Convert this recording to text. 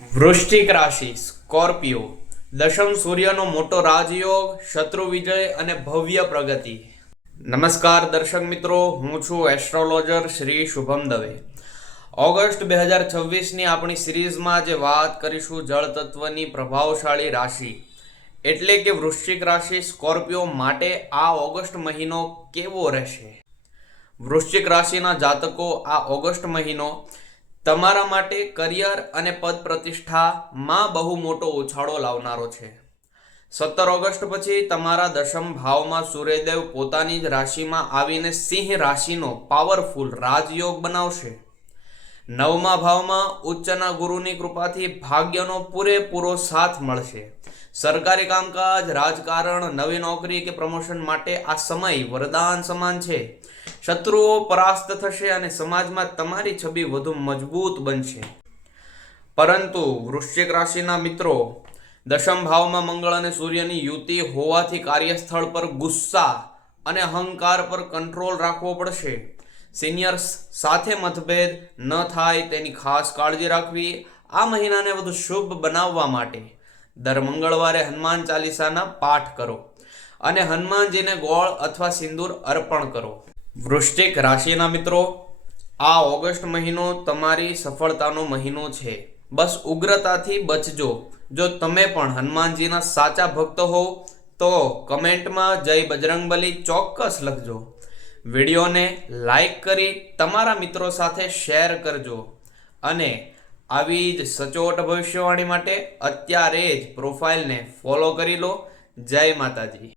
વૃશ્ચિક રાશિ સ્કોર્પિયો દશમ સૂર્યનો મોટો રાજયોગ, શત્રુ વિજય અને ભવ્ય પ્રગતિ. નમસ્કાર દર્શક મિત્રો, હું છું એસ્ટ્રોલોજર શ્રી શુભમ દવે. ઓગસ્ટ 2026ની આપણી સિરીઝમાં જે વાત કરીશું જળ તત્વની પ્રભાવશાળી રાશિ એટલે કે વૃશ્ચિક રાશિ સ્કોર્પિયો માટે આ ઓગસ્ટ મહિનો કેવો રહેશે. વૃશ્ચિક રાશિના જાતકો આ ઓગસ્ટ મહિનો તમારા માટે કરિયર અને પદ પ્રતિષ્ઠામાં બહુ મોટો ઉછાળો લાવનારો છે. 17 ઓગસ્ટ પછી તમારા દશમ ભાવમાં સૂર્યદેવ પોતાની જ રાશિમાં આવીને સિંહ રાશિનો પાવરફુલ રાજયોગ બનાવશે. 9મા ભાવમાં ઉચ્ચના ગુરુની કૃપાથી ભાગ્યનો પૂરેપૂરો સાથ મળશે. સરકારી કામકાજ, રાજકારણ, નવી નોકરી કે પ્રમોશન માટે આ સમય વરદાન સમાન છે. શત્રુઓ પરાસ્ત થશે અને સમાજમાં તમારી છબી વધુ મજબૂત બનશે. પરંતુ વૃશ્ચિક રાશિના મિત્રો, દશમ ભાવમાં મંગળ અને સૂર્યની યુતિ હોવાથી કાર્યસ્થળ પર ગુસ્સા અને અહંકાર પર કંટ્રોલ રાખવો પડશે. સિનિયર્સ સાથે મતભેદ ન થાય તેની ખાસ કાળજી રાખવી. આ મહિનાને વધુ શુભ બનાવવા માટે દર મંગળવારે હનુમાન ચાલીસાના પાઠ કરો અને હનુમાનજીને ગોળ અથવા સિંદૂર અર્પણ કરો. વૃશ્ચિક રાશિના મિત્રો, આ ઓગસ્ટ મહિનો તમારી સફળતાનો મહિનો છે. બસ ઉગ્રતાથી બચજો. જો તમે પણ હનુમાનજીના સાચા ભક્ત હો તો કમેન્ટમાં જય બજરંગબલી ચોક્કસ લખજો. વિડીયોને લાઈક કરી તમારા મિત્રો સાથે શેર કરજો અને આવી જ સચોટ ભવિષ્યવાણી માટે અત્યારે જ પ્રોફાઇલને ફોલો કરી લો. જય માતાજી.